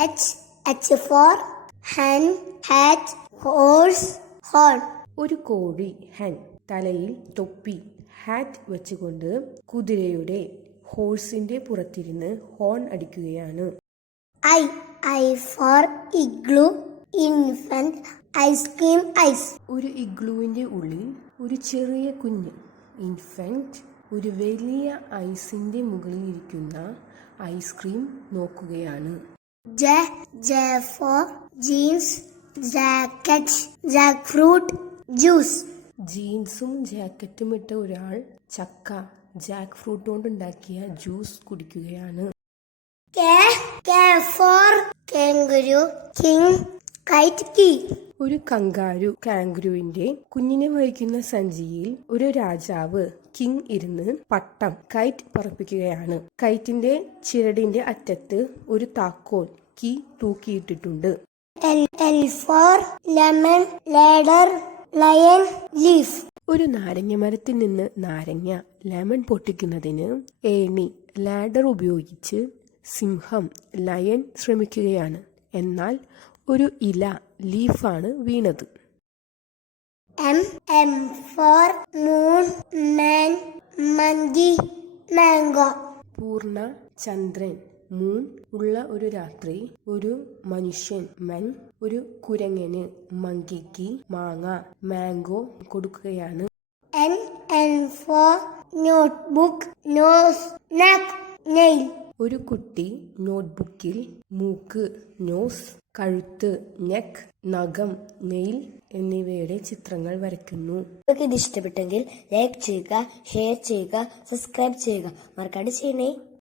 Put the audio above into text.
H. H for hen, hat, horse, horn. ഒരു കോഴി hen തലയിൽ തൊപ്പി ഹാറ്റ് വെച്ചുകൊണ്ട് കുതിരയുടെ ഹോഴ്സിന്റെ പുറത്തിരുന്ന് ഹോൺ അടിക്കുകയാണ്. I. I for igloo, infant, ice cream, ice. ഒരു ഇഗ്ലൂവിന്റെ ഉള്ളിൽ ഒരു ചെറിയ കുഞ്ഞ് ഇൻഫന്റ് ഒരു വലിയ ഐസിന്റെ മുകളിൽ ഇരിക്കുന്ന ഐസ്ക്രീം നോക്കുകയാണ്. J. J for jeans, jacket, jackfruit, juice. ജീൻസും ജാക്കറ്റും ഇട്ട ഒരാൾ ചക്ക ജാക്ക് ഫ്രൂട്ട് കൊണ്ടുണ്ടാക്കിയ juice കുടിക്കുകയാണ്. K. K for kangaroo, king, kite, key. ഒരു കാങ്കുരുവിന്റെ കുഞ്ഞിനെ വഹിക്കുന്ന സഞ്ചിയിൽ ഒരു രാജാവ് കിങ് ഇരുന്ന് പട്ടം കൈറ്റ് പറപ്പിക്കുകയാണ്. കൈറ്റിന്റെ ചിരടിന്റെ അറ്റത്ത് ഒരു താക്കോൽ key തൂക്കിയിട്ടിട്ടുണ്ട്. L for lemon, ladder, lion, leaf. ഒരു നാരങ്ങ മരത്തിൽ നിന്ന് നാരങ്ങ ലെമൺ പൊട്ടിക്കുന്നതിന് ഏണി ലാഡർ ഉപയോഗിച്ച് സിംഹം ലയൺ ശ്രമിക്കുകയാണ്. എന്നാൽ ഒരു ഇല ലീഫാണ് വീണത്. M for moon, man, monkey, mango. പൂർണ്ണ ചന്ദ്രൻ മൂൺ ഉള്ള ഒരു രാത്രി ഒരു മനുഷ്യൻ മൻ ഒരു കുരങ്ങന് മങ്കിക്ക് മാങ്ങ മാംഗോ കൊടുക്കുകയാണ്. N for notebook, nose, neck, nail. ഒരു കുട്ടി നോട്ട്ബുക്കിൽ മൂക്ക് നോസ് കഴുത്ത് നെക്ക് നഖം നെയിൽ എന്നിവയുടെ ചിത്രങ്ങൾ വരയ്ക്കുന്നു. നിങ്ങൾക്ക് ഇത് ഇഷ്ടപ്പെട്ടെങ്കിൽ ലൈക്ക് ചെയ്യുക, ഷെയർ ചെയ്യുക, സബ്സ്ക്രൈബ് ചെയ്യുക. മറക്കാതെ ചെയ്യണേ.